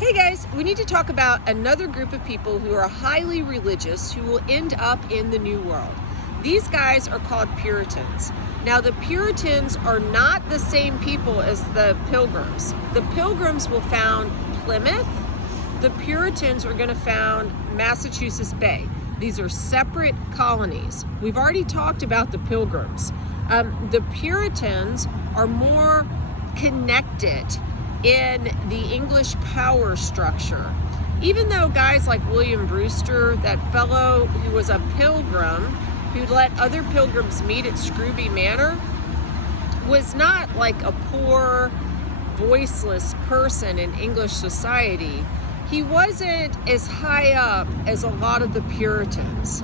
Hey guys, we need to talk about another group of people who are highly religious who will end up in the New World. These guys are called Puritans. Now the Puritans are not the same people as the Pilgrims. The Pilgrims will found Plymouth. The Puritans are going to found Massachusetts Bay. These are separate colonies. We've already talked about the Pilgrims. The Puritans are more connected in the English power structure. Even though guys like William Brewster, that fellow who was a pilgrim, who let other pilgrims meet at Scrooby Manor, was not like a poor, voiceless person in English society, he wasn't as high up as a lot of the Puritans.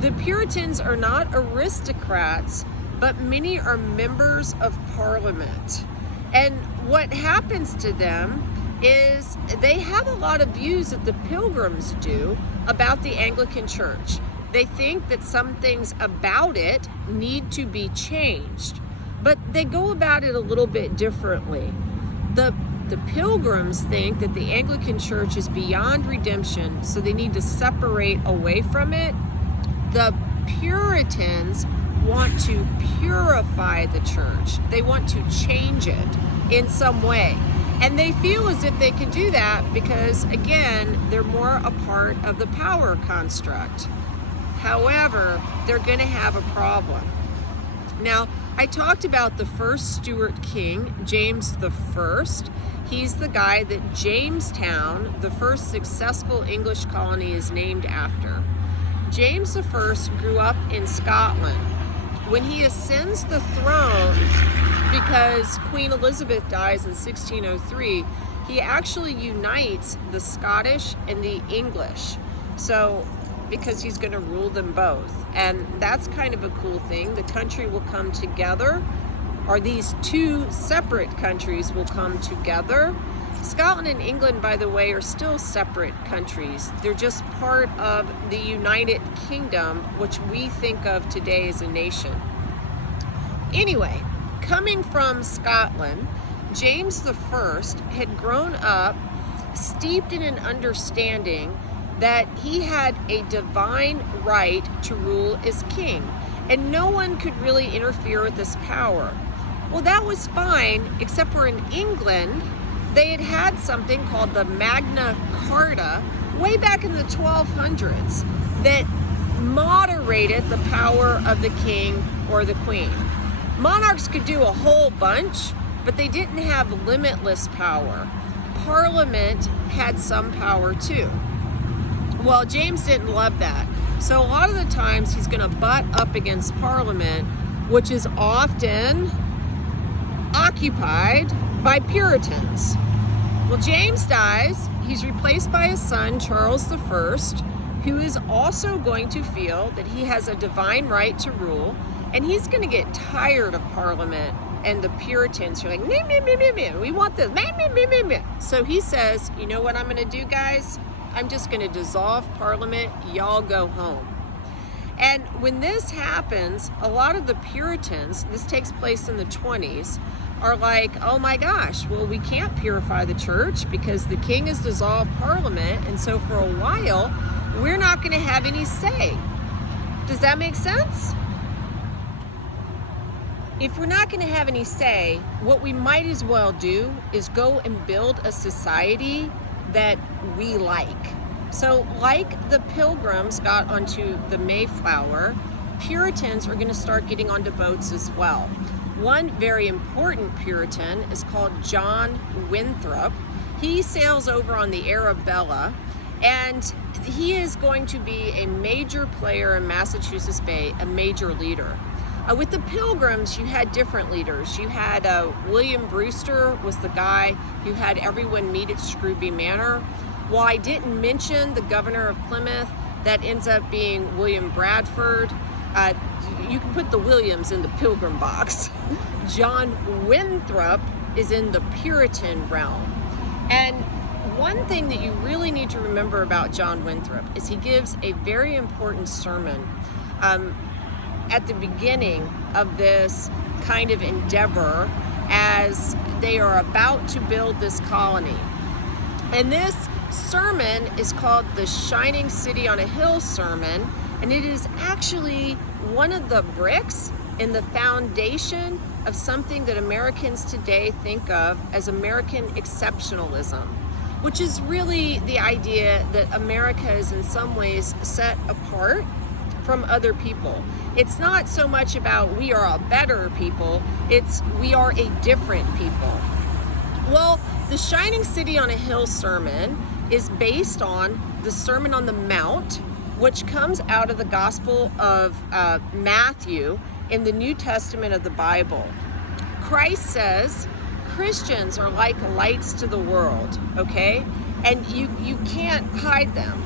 The Puritans are not aristocrats, but many are members of Parliament. And what happens to them is they have a lot of views that the Pilgrims do about the Anglican Church. They think that some things about it need to be changed, but they go about it a little bit differently. The Pilgrims think that the Anglican Church is beyond redemption, so they need to separate away from it. The Puritans want to purify the church. They want to change it in some way. And they feel as if they can do that because, again, they're more a part of the power construct. However, they're going to have a problem. Now, I talked about the first Stuart king, James I. He's the guy that Jamestown, the first successful English colony, is named after. James I grew up in Scotland. When he ascends the throne, because Queen Elizabeth dies in 1603, he actually unites the Scottish and the English. So, because he's going to rule them both. And that's kind of a cool thing. The country will come together, or these two separate countries will come together. Scotland and England, by the way, are still separate countries. They're just part of the United Kingdom, which we think of today as a nation. Anyway, coming from Scotland, James I had grown up steeped in an understanding that he had a divine right to rule as king, and no one could really interfere with this power. Well, that was fine, except for in England, they had had something called the Magna Carta way back in the 1200s that moderated the power of the king or the queen. Monarchs could do a whole bunch, but they didn't have limitless power. Parliament had some power too. Well, James didn't love that. So a lot of the times he's going to butt up against Parliament, which is often occupied by Puritans. Well, James dies. He's replaced by his son, Charles I, who is also going to feel that he has a divine right to rule, and he's going to get tired of Parliament and the Puritans who are like, meh, meh, meh, meh, meh. We want this, meh, meh, meh, meh, meh. So he says, you know what I'm going to do, guys? I'm just going to dissolve Parliament. Y'all go home. And when this happens, a lot of the Puritans, this takes place in the 20s, are like, oh my gosh, well, we can't purify the church because the king has dissolved Parliament, and so for a while, we're not going to have any say. Does that make sense? If we're not going to have any say, what we might as well do is go and build a society that we like. So like the Pilgrims got onto the Mayflower, Puritans are going to start getting onto boats as well. One very important Puritan is called John Winthrop. He sails over on the Arabella, and he is going to be a major player in Massachusetts Bay, a major leader. With the Pilgrims, you had different leaders. You had William Brewster was the guy who had everyone meet at Scrooby Manor. While I didn't mention the governor of Plymouth, that ends up being William Bradford. You can put the Williams in the Pilgrim box. John Winthrop is in the Puritan realm. And one thing that you really need to remember about John Winthrop is he gives a very important sermon at the beginning of this kind of endeavor as they are about to build this colony. And this sermon is called the Shining City on a Hill sermon, and it is actually one of the bricks in the foundation of something that Americans today think of as American exceptionalism, which is really the idea that America is in some ways set apart from other people. It's not so much about we are a better people, it's we are a different people. Well, the Shining City on a Hill sermon is based on the Sermon on the Mount, which comes out of the Gospel of Matthew in the New Testament of the Bible. Christ says Christians are like lights to the world, okay? And you can't hide them.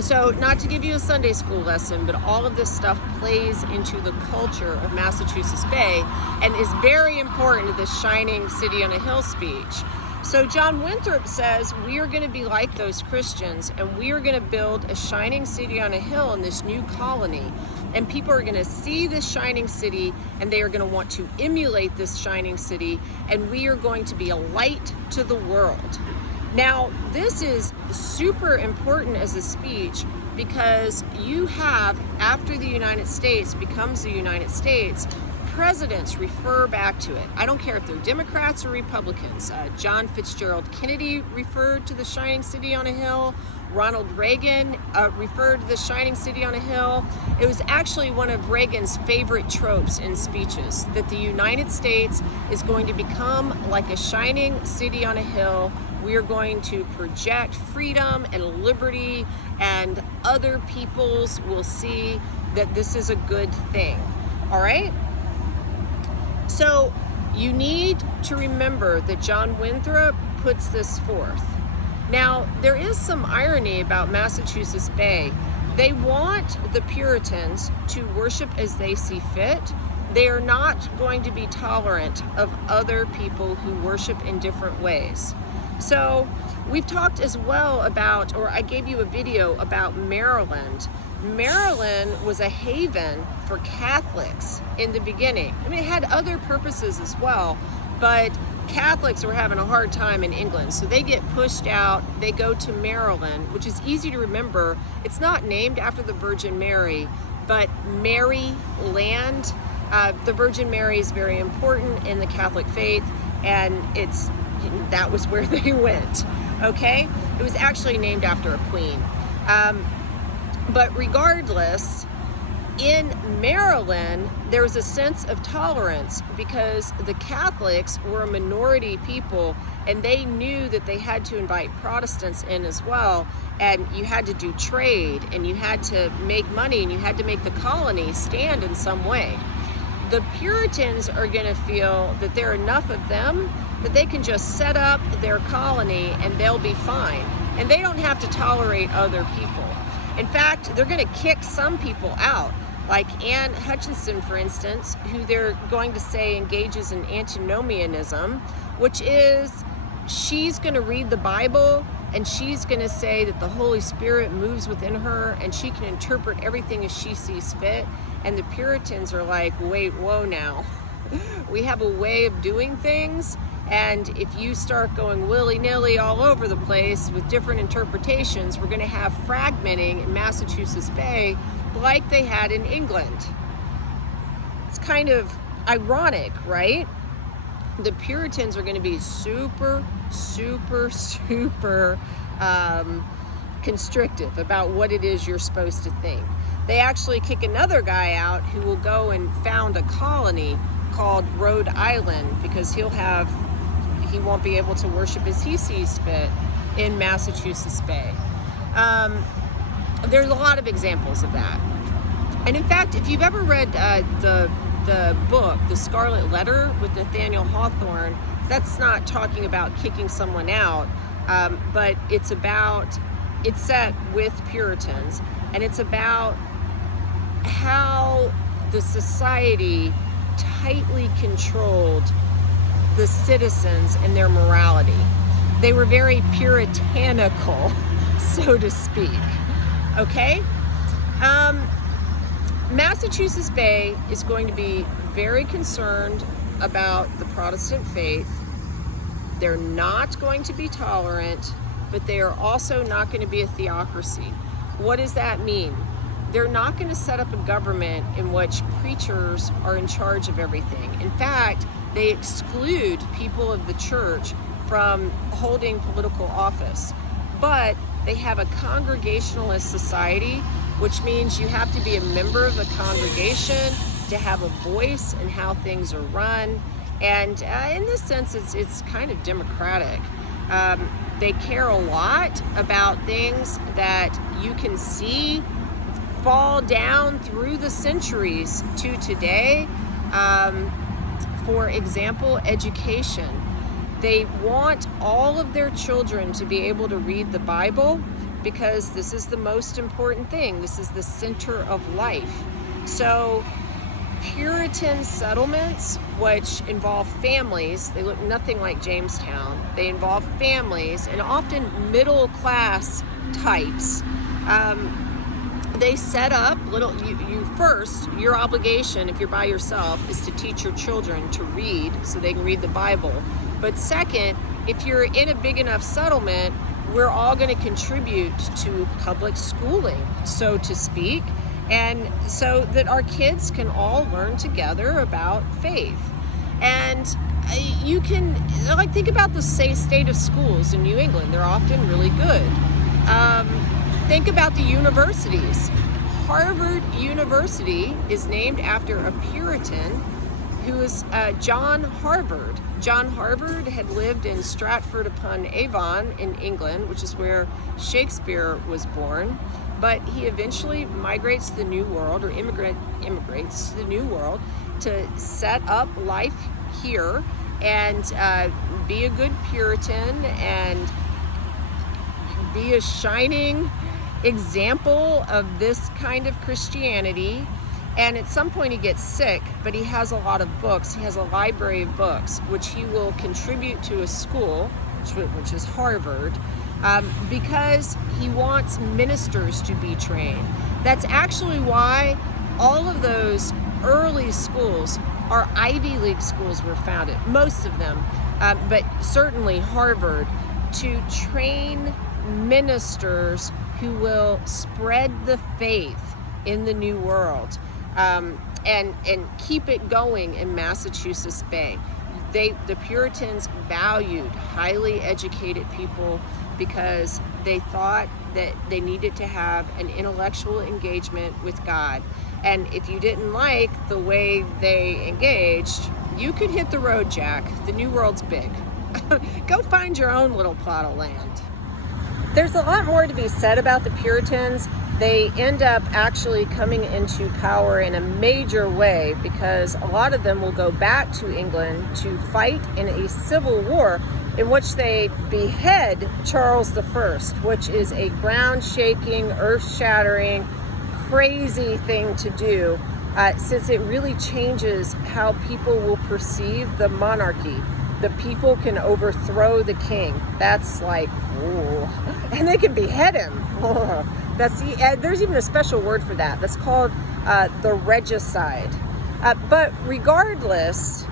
So, not to give you a Sunday school lesson, but all of this stuff plays into the culture of Massachusetts Bay and is very important to the Shining City on a Hill speech. So John Winthrop says we are going to be like those Christians, and we are going to build a shining city on a hill in this new colony. And people are going to see this shining city, and they are going to want to emulate this shining city, and we are going to be a light to the world. Now, this is super important as a speech because you have, after the United States becomes the United States, presidents refer back to it. I don't care if they're Democrats or Republicans. John Fitzgerald Kennedy referred to the Shining City on a Hill. Ronald Reagan referred to the Shining City on a Hill. It was actually one of Reagan's favorite tropes in speeches, that the United States is going to become like a shining city on a hill. We are going to project freedom and liberty, and other peoples will see that this is a good thing. All right? So you need to remember that John Winthrop puts this forth. Now, there is some irony about Massachusetts Bay. They want the Puritans to worship as they see fit. They are not going to be tolerant of other people who worship in different ways. So we've talked as well about, or I gave you a video about Maryland. Maryland was a haven for Catholics in the beginning. I mean, it had other purposes as well, but Catholics were having a hard time in England, so they get pushed out. They go to Maryland, which is easy to remember. It's not named after the Virgin Mary, but Mary Land. The Virgin Mary is very important in the Catholic faith, and that was where they went. Okay, it was actually named after a queen. But regardless, in Maryland, there was a sense of tolerance because the Catholics were a minority people, and they knew that they had to invite Protestants in as well, and you had to do trade, and you had to make money, and you had to make the colony stand in some way. The Puritans are going to feel that there are enough of them that they can just set up their colony and they'll be fine, and they don't have to tolerate other people. In fact, they're going to kick some people out, like Anne Hutchinson, for instance, who they're going to say engages in antinomianism, which is she's going to read the Bible and she's going to say that the Holy Spirit moves within her and she can interpret everything as she sees fit. And the Puritans are like, wait, whoa now. We have a way of doing things, and if you start going willy-nilly all over the place with different interpretations, we're going to have fragmenting in Massachusetts Bay like they had in England. It's kind of ironic, right? The Puritans are going to be super constrictive about what it is you're supposed to think. They actually kick another guy out who will go and found a colony called Rhode Island because he won't be able to worship as he sees fit in Massachusetts Bay. There's a lot of examples of that. And in fact, if you've ever read the book, The Scarlet Letter with Nathaniel Hawthorne, that's not talking about kicking someone out, but it's set with Puritans, and it's about how the society tightly controlled the citizens and their morality. They were very puritanical, so to speak. Okay? Massachusetts Bay is going to be very concerned about the Protestant faith. They're not going to be tolerant. but they are also not going to be a theocracy. What does that mean? They're not going to set up a government in which preachers are in charge of everything. In fact, they exclude people of the church from holding political office. But they have a congregationalist society, which means you have to be a member of a congregation to have a voice in how things are run. And in this sense, it's kind of democratic. They care a lot about things that you can see fall down through the centuries to today. For example, education. They want all of their children to be able to read the Bible because this is the most important thing. This is the center of life. So Puritan settlements, which involve families, they look nothing like Jamestown. They involve families and often middle class types. They set up your obligation, if you're by yourself, is to teach your children to read so they can read the Bible. But second, if you're in a big enough settlement, we're all going to contribute to public schooling, so to speak, and so that our kids can all learn together about faith. And you can, think about the state of schools in New England. They're often really good. Think about the universities. Harvard University is named after a Puritan who is John Harvard. John Harvard had lived in Stratford-upon-Avon in England, which is where Shakespeare was born, but he eventually migrates to the New World, or immigrates to the New World to set up life here and be a good Puritan and be a shining example of this kind of Christianity. And at some point he gets sick, but he has a lot of books. He has a library of books, which he will contribute to a school, which is Harvard, because he wants ministers to be trained. That's actually why all of those early schools are Ivy League schools were founded, most of them, but certainly Harvard, to train ministers who will spread the faith in the New World. And keep it going in Massachusetts Bay. The Puritans valued highly educated people because they thought that they needed to have an intellectual engagement with God. And if you didn't like the way they engaged, you could hit the road, Jack. The New World's big. Go find your own little plot of land. There's a lot more to be said about the Puritans. They end up actually coming into power in a major way because a lot of them will go back to England to fight in a civil war in which they behead Charles I, which is a ground-shaking, earth-shattering, crazy thing to do, since it really changes how people will perceive the monarchy. The people can overthrow the king. That's like, ooh. And they can behead him. There's even a special word for that. That's called the Regicide. But regardless,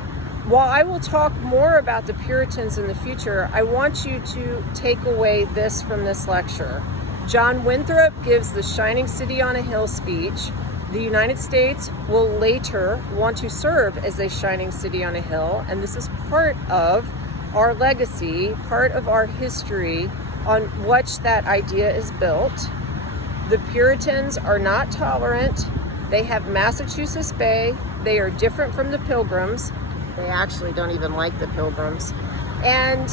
while I will talk more about the Puritans in the future, I want you to take away this from this lecture. John Winthrop gives the Shining City on a Hill speech. The United States will later want to serve as a shining city on a hill, and this is part of our legacy, part of our history on which that idea is built. The Puritans are not tolerant. They have Massachusetts Bay. They are different from the Pilgrims. They actually don't even like the Pilgrims. And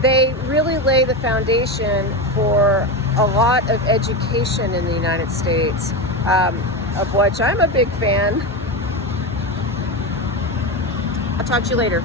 they really lay the foundation for a lot of education in the United States, of which I'm a big fan. I'll talk to you later.